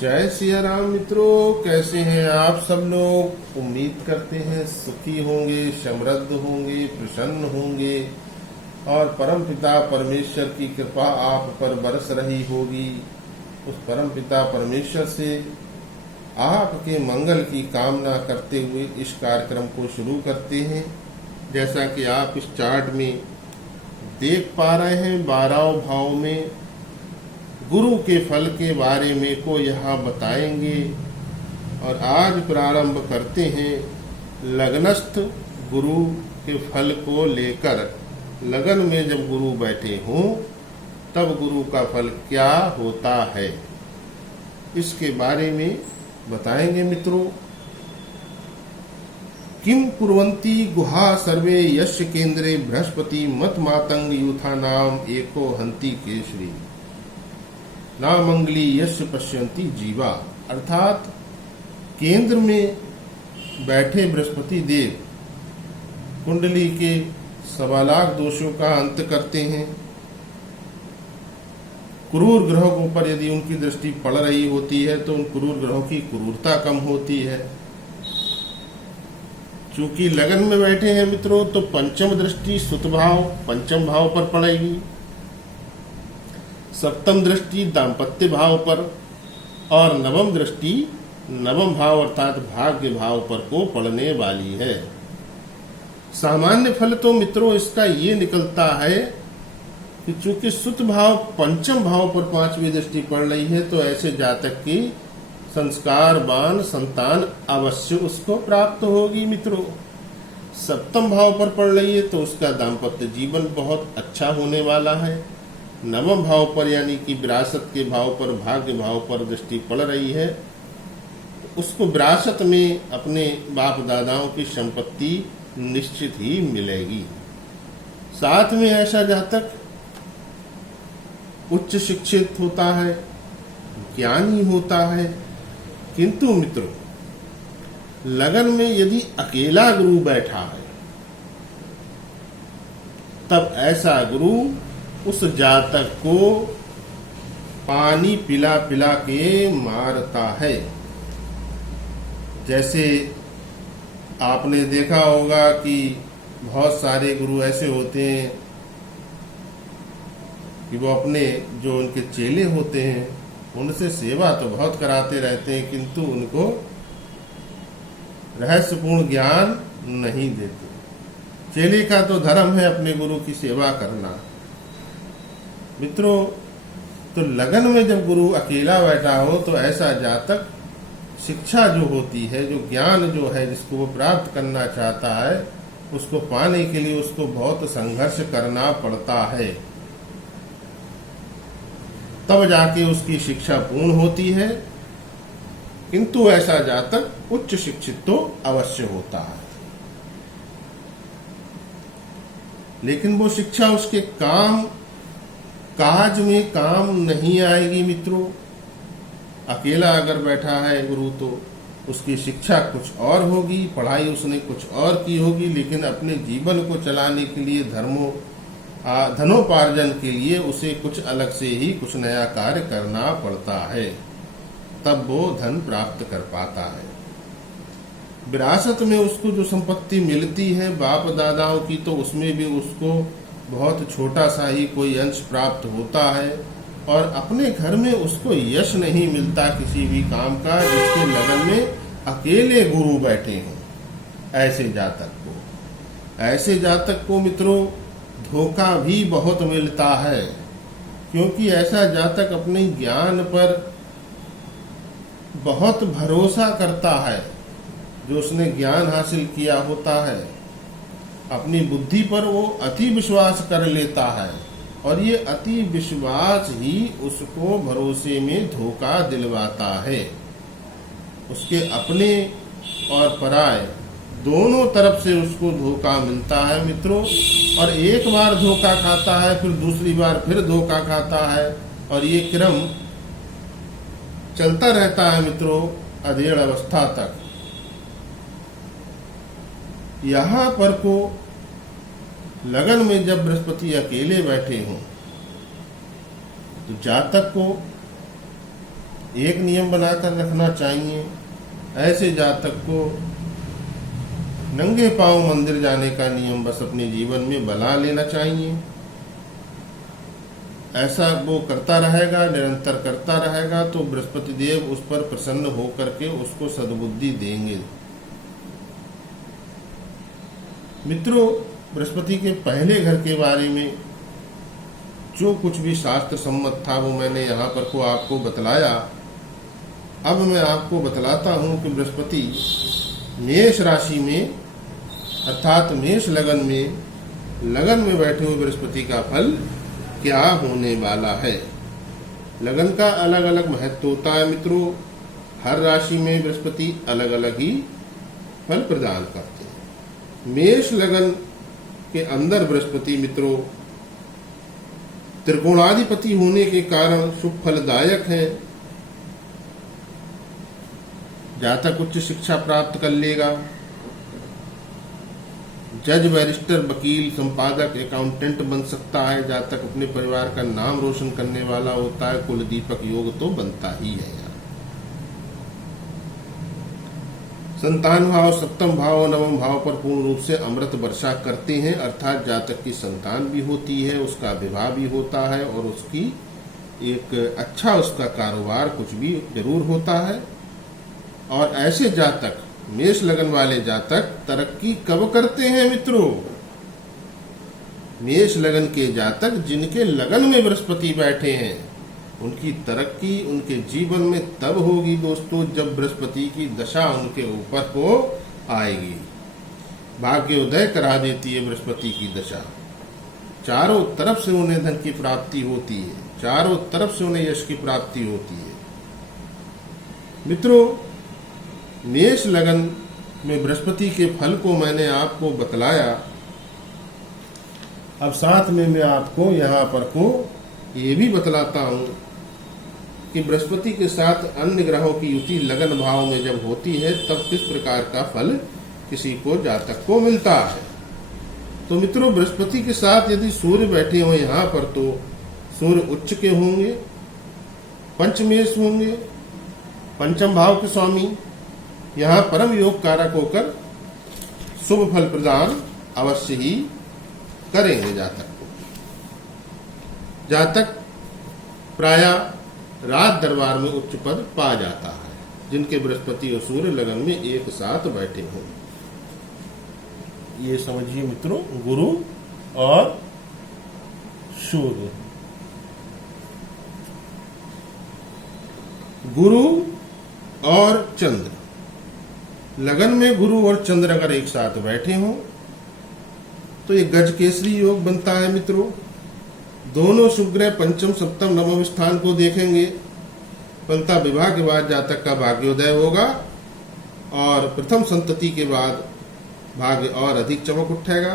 जय सिया राम मित्रों, कैसे हैं आप सब लोग। उम्मीद करते हैं सुखी होंगे, समृद्ध होंगे, प्रसन्न होंगे और परम पिता परमेश्वर की कृपा आप पर बरस रही होगी। उस परम पिता परमेश्वर से आपके मंगल की कामना करते हुए इस कार्यक्रम को शुरू करते हैं। जैसा कि आप इस चार्ट में देख पा रहे हैं, 12 भाव में गुरु के फल के बारे में को यहाँ बताएंगे। और आज प्रारंभ करते हैं लग्नस्थ गुरु के फल को लेकर। लगन में जब गुरु बैठे हों तब गुरु का फल क्या होता है, इसके बारे में बताएंगे मित्रों। किम कुर्वन्ति गुहा सर्वे यश केंद्रे बृहस्पति मत मातंग यूथा नाम एको हंति केसरी ना मंगली यश पश्यंती जीवा। अर्थात केंद्र में बैठे बृहस्पति देव कुंडली के 1.25 लाख दोषों का अंत करते हैं। क्रूर ग्रहों के ऊपर यदि उनकी दृष्टि पड़ रही होती है तो उन क्रूर ग्रहों की क्रूरता कम होती है। चूंकि लगन में बैठे हैं मित्रों, तो पंचम दृष्टि सुत भाव पंचम भाव पर पड़ेगी, सप्तम दृष्टि दाम्पत्य भाव पर और नवम दृष्टि नवम भाव अर्थात भाग्य भाव पर को पड़ने वाली है। सामान्य फल तो मित्रों इसका ये निकलता है कि चूंकि सुत भाव पंचम भाव पर 5वीं दृष्टि पड़ रही है, तो ऐसे जातक की संस्कारवान संतान अवश्य उसको प्राप्त होगी मित्रों। सप्तम भाव पर पड़ रही है तो उसका दाम्पत्य जीवन बहुत अच्छा होने वाला है। नवम भाव पर यानी कि विरासत के भाव पर भाग्य भाव पर दृष्टि पड़ रही है, तो उसको विरासत में अपने बाप दादाओं की संपत्ति निश्चित ही मिलेगी। साथ में ऐसा जातक उच्च शिक्षित होता है, ज्ञानी होता है। किंतु मित्रों लगन में यदि अकेला गुरु बैठा है तब ऐसा गुरु उस जातक को पानी पिला पिला के मारता है। जैसे आपने देखा होगा कि बहुत सारे गुरु ऐसे होते हैं कि वो अपने जो उनके चेले होते हैं उनसे सेवा तो बहुत कराते रहते हैं, किंतु उनको रहस्यपूर्ण ज्ञान नहीं देते। चेले का तो धर्म है अपने गुरु की सेवा करना मित्रों। तो लगन में जब गुरु अकेला बैठा हो तो ऐसा जातक शिक्षा जो होती है, जो ज्ञान जो है जिसको वो प्राप्त करना चाहता है, उसको पाने के लिए उसको बहुत संघर्ष करना पड़ता है, तब जाके उसकी शिक्षा पूर्ण होती है। किंतु ऐसा जातक उच्च शिक्षित तो अवश्य होता है, लेकिन वो शिक्षा उसके काम काज में काम नहीं आएगी मित्रों। अकेला अगर बैठा है गुरु तो उसकी शिक्षा कुछ और होगी, पढ़ाई उसने कुछ और की होगी, लेकिन अपने जीवन को चलाने के लिए धनोपार्जन के लिए उसे कुछ अलग से ही कुछ नया कार्य करना पड़ता है, तब वो धन प्राप्त कर पाता है। विरासत में उसको जो संपत्ति मिलती है बाप दादाओं की, तो उसमें भी उसको बहुत छोटा सा ही कोई अंश प्राप्त होता है और अपने घर में उसको यश नहीं मिलता किसी भी काम का, जिसके लगन में अकेले गुरु बैठे हों। ऐसे जातक को मित्रों धोखा भी बहुत मिलता है, क्योंकि ऐसा जातक अपने ज्ञान पर बहुत भरोसा करता है। जो उसने ज्ञान हासिल किया होता है, अपनी बुद्धि पर वो अति विश्वास कर लेता है और ये अति विश्वास ही उसको भरोसे में धोखा दिलवाता है। उसके अपने और पराये दोनों तरफ से उसको धोखा मिलता है मित्रों। और एक बार धोखा खाता है, फिर दूसरी बार फिर धोखा खाता है, और ये क्रम चलता रहता है मित्रों अधेड़ अवस्था तक। यहाँ पर को लगन में जब बृहस्पति अकेले बैठे हों तो जातक को एक नियम बनाकर रखना चाहिए। ऐसे जातक को नंगे पांव मंदिर जाने का नियम बस अपने जीवन में बना लेना चाहिए। ऐसा वो करता रहेगा, निरंतर करता रहेगा, तो बृहस्पति देव उस पर प्रसन्न होकर के उसको सद्बुद्धि देंगे। मित्रों, बृहस्पति के पहले घर के बारे में जो कुछ भी शास्त्र सम्मत था वो मैंने यहाँ पर को आपको बतलाया। अब मैं आपको बतलाता हूँ कि बृहस्पति मेष राशि में अर्थात मेष लगन में बैठे हुए बृहस्पति का फल क्या होने वाला है। लगन का अलग अलग महत्व होता है मित्रों। हर राशि में बृहस्पति अलग अलग ही फल प्रदान करते हैं। मेष लगन के अंदर बृहस्पति मित्रों त्रिकोणाधिपति होने के कारण शुभ फलदायक है। जातक उच्च शिक्षा प्राप्त कर लेगा। जज, बैरिस्टर, वकील, संपादक, अकाउंटेंट बन सकता है। जातक अपने परिवार का नाम रोशन करने वाला होता है। कुल दीपक योग तो बनता ही है। संतान भाव, सप्तम भाव, नवम भाव पर पूर्ण रूप से अमृत वर्षा करते हैं, अर्थात जातक की संतान भी होती है, उसका विवाह भी होता है और उसकी एक अच्छा उसका कारोबार कुछ भी जरूर होता है। और ऐसे जातक, मेष लगन वाले जातक तरक्की कब करते हैं मित्रों? मेष लगन के जातक जिनके लगन में बृहस्पति बैठे हैं उनकी तरक्की उनके जीवन में तब होगी दोस्तों जब बृहस्पति की दशा उनके ऊपर को आएगी। भाग्योदय करा देती है बृहस्पति की दशा। चारों तरफ से उन्हें धन की प्राप्ति होती है, चारों तरफ से उन्हें यश की प्राप्ति होती है। मित्रों, मेष लगन में बृहस्पति के फल को मैंने आपको बतलाया। अब साथ में मैं आपको यहाँ पर को ये भी बतलाता हूं कि बृहस्पति के साथ अन्य ग्रहों की युति लगन भाव में जब होती है तब किस प्रकार का फल किसी को जातक को मिलता है। तो मित्रों, बृहस्पति के साथ यदि सूर्य बैठे हो यहाँ पर तो सूर्य उच्च के होंगे, पंचमेश होंगे, पंचम भाव के स्वामी, यहाँ परम योग कारक होकर शुभ फल प्रदान अवश्य ही करेंगे जातक को। जातक प्रायः राज दरबार में उच्च पद पा जाता है जिनके बृहस्पति और सूर्य लगन में एक साथ बैठे हों। ये समझिए मित्रों, गुरु और सूर्य, गुरु और चंद्र, लगन में गुरु और चंद्र अगर एक साथ बैठे हों तो ये गज केसरी योग बनता है मित्रों। दोनों शुभ ग्रह पंचम, सप्तम, नवम स्थान को देखेंगे। फलता विवाह के बाद जातक का भाग्योदय होगा और प्रथम संतति के बाद भाग्य और अधिक चमक उठेगा।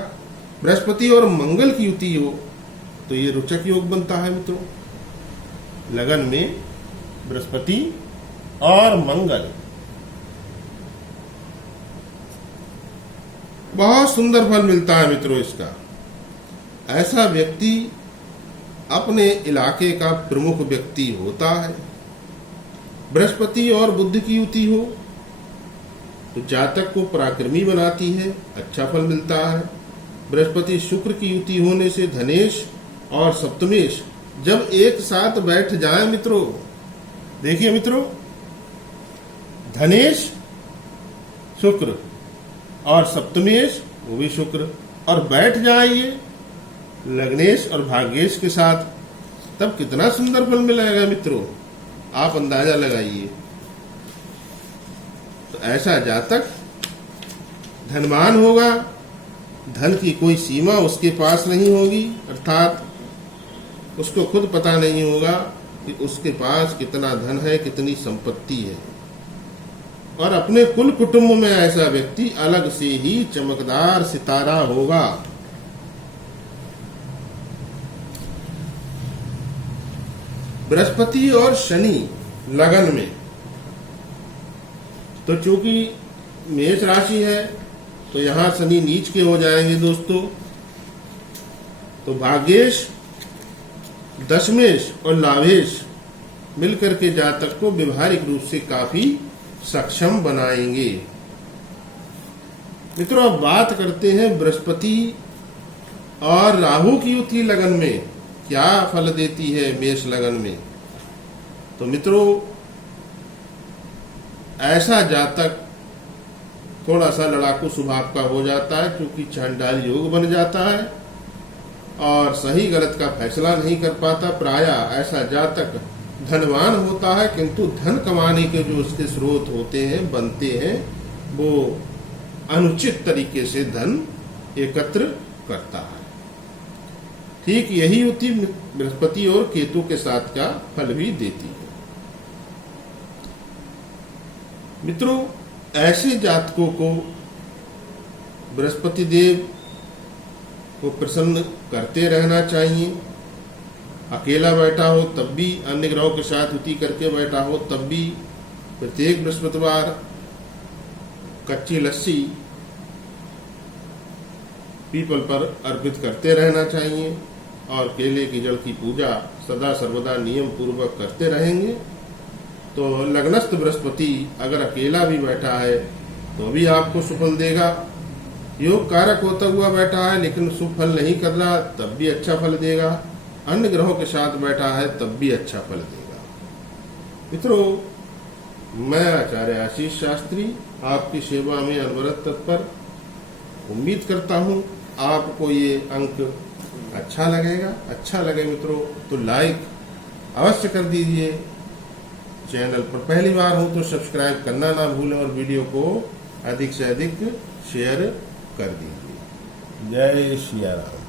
बृहस्पति और मंगल की युति हो तो ये रोचक योग बनता है मित्रों। लगन में बृहस्पति और मंगल, बहुत सुंदर फल मिलता है मित्रों इसका। ऐसा व्यक्ति अपने इलाके का प्रमुख व्यक्ति होता है। बृहस्पति और बुध की युति हो तो जातक को पराक्रमी बनाती है, अच्छा फल मिलता है। बृहस्पति शुक्र की युति होने से धनेश और सप्तमेश जब एक साथ बैठ जाए मित्रों, देखिए मित्रों, धनेश शुक्र और सप्तमेश वो भी शुक्र और बैठ जाइए लग्नेश और भाग्येश के साथ, तब कितना सुंदर फल मिलेगा मित्रों, आप अंदाजा लगाइए। तो ऐसा जातक धनवान होगा, धन की कोई सीमा उसके पास नहीं होगी, अर्थात उसको खुद पता नहीं होगा कि उसके पास कितना धन है, कितनी संपत्ति है। और अपने कुल कुटुंब में ऐसा व्यक्ति अलग से ही चमकदार सितारा होगा। बृहस्पति और शनि लगन में तो चूंकि मेष राशि है तो यहां शनि नीच के हो जाएंगे दोस्तों। तो भाग्येश, दशमेश और लाभेश मिलकर के जातक को व्यवहारिक रूप से काफी सक्षम बनाएंगे। मित्रों, अब बात करते हैं बृहस्पति और राहु की युति लगन में क्या फल देती है मेष लगन में। तो मित्रों, ऐसा जातक थोड़ा सा लड़ाकू स्वभाव का हो जाता है, क्योंकि चांडाल योग बन जाता है और सही गलत का फैसला नहीं कर पाता। प्रायः ऐसा जातक धनवान होता है, किंतु धन कमाने के जो उसके स्रोत होते हैं, बनते हैं, वो अनुचित तरीके से धन एकत्र करता है। ठीक यही युति बृहस्पति और केतु के साथ का फल भी देती है। मित्रों, ऐसे जातकों को बृहस्पति देव को प्रसन्न करते रहना चाहिए। अकेला बैठा हो तब भी, अन्य ग्रहों के साथ युति करके बैठा हो तब भी, प्रत्येक बृहस्पतिवार कच्ची लस्सी पीपल पर अर्पित करते रहना चाहिए और केले की जड़ की पूजा सदा सर्वदा नियम पूर्वक करते रहेंगे तो लग्नस्थ बृहस्पति अगर अकेला भी बैठा है तो भी आपको सुफल देगा। योग कारक होता हुआ बैठा है लेकिन शुभ फल नहीं कर रहा तब भी अच्छा फल देगा। अन्य ग्रहों के साथ बैठा है तब भी अच्छा फल देगा। मित्रों, मैं आचार्य आशीष शास्त्री आपकी सेवा में अनवरत तत्पर। उम्मीद करता हूँ आपको ये अंक अच्छा लगेगा। अच्छा लगे मित्रों तो लाइक अवश्य कर दीजिए। चैनल पर पहली बार हो तो सब्सक्राइब करना ना भूलें और वीडियो को अधिक से अधिक शेयर कर दीजिए। जय श्री राम।